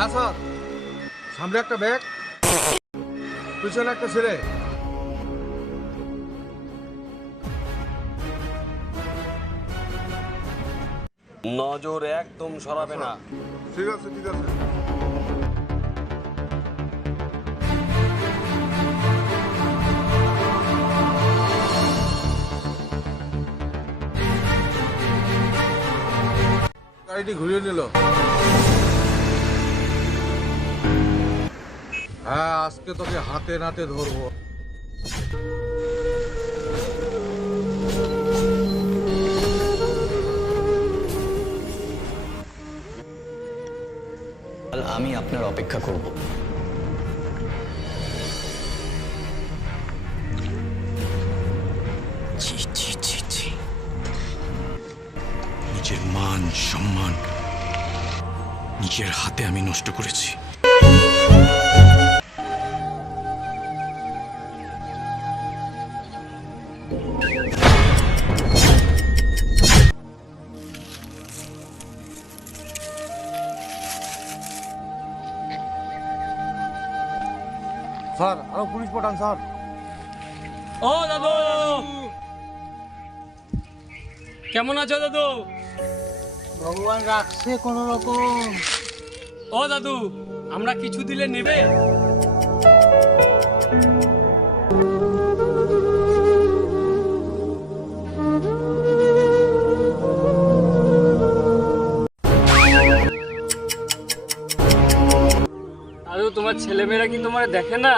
হ্যাঁ স্যার সামনে একটা ব্যাগ পিছনে একটা ছেলে নজর একদম সরাবে না ঠিক আছে ঠিক আছে গাড়িটি ঘুরিয়ে নিল হ্যাঁ আজকে তোকে হাতে নাতে ধরবো আমি আপনার অপেক্ষা করব নিজের মান সম্মান নিজের হাতে আমি নষ্ট করেছি স্যার আরো পুলিশ পঠান স্যার ও দাদু কেমন আছো দাদু ভগবান রাখছে কোন রকম ও দাদু আমরা কিছু দিলে নেবে তোমার ছেলেমেয়েরা কি তোমার দেখে না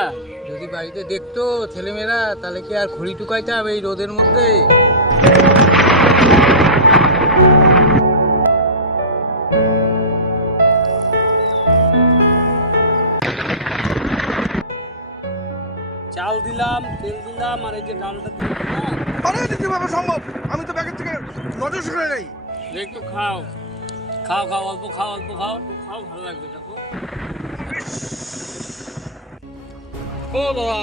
যদি বাড়িতে দেখতো ছেলেমেয়েরা তাহলে কি আর খড়ি টুকাইতাম এই রোদের মধ্যে চাল দিলাম তেল দিলাম আর এই যে ডালটা দিলাম আরে এটা কিভাবে সম্ভব আমি তো ব্যাগের থেকে নজর সরে নাই একটু খাও খাও খাও অল্প খাও অল্প খাও খাও ভালো লাগবে দেখো ও বাবা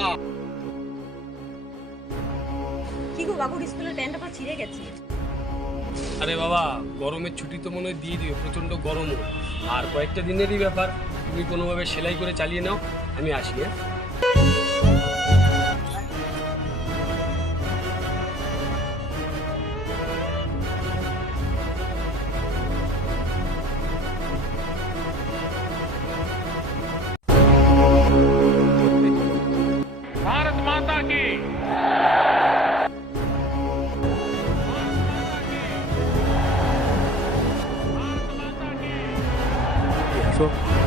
আরে বাবা গরমের ছুটি তো মনে হয় দিয়ে দিও প্রচণ্ড গরমও আর কয়েকটা দিনেরই ব্যাপার তুমি কোনোভাবে সেলাই করে চালিয়ে নাও আমি আসি হ্যাঁ Ciao.